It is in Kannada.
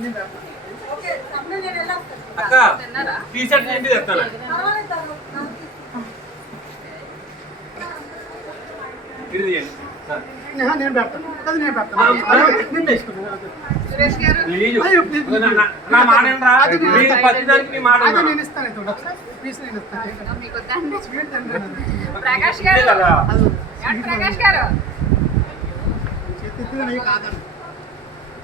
ಅಕ್ಕ ಟಿ ಶರ್ಟ್ ನಿಂತಿದೆ ప్రకాష్ గారు ప్రకాష్ గారు చెప్తే నీకు కాదండి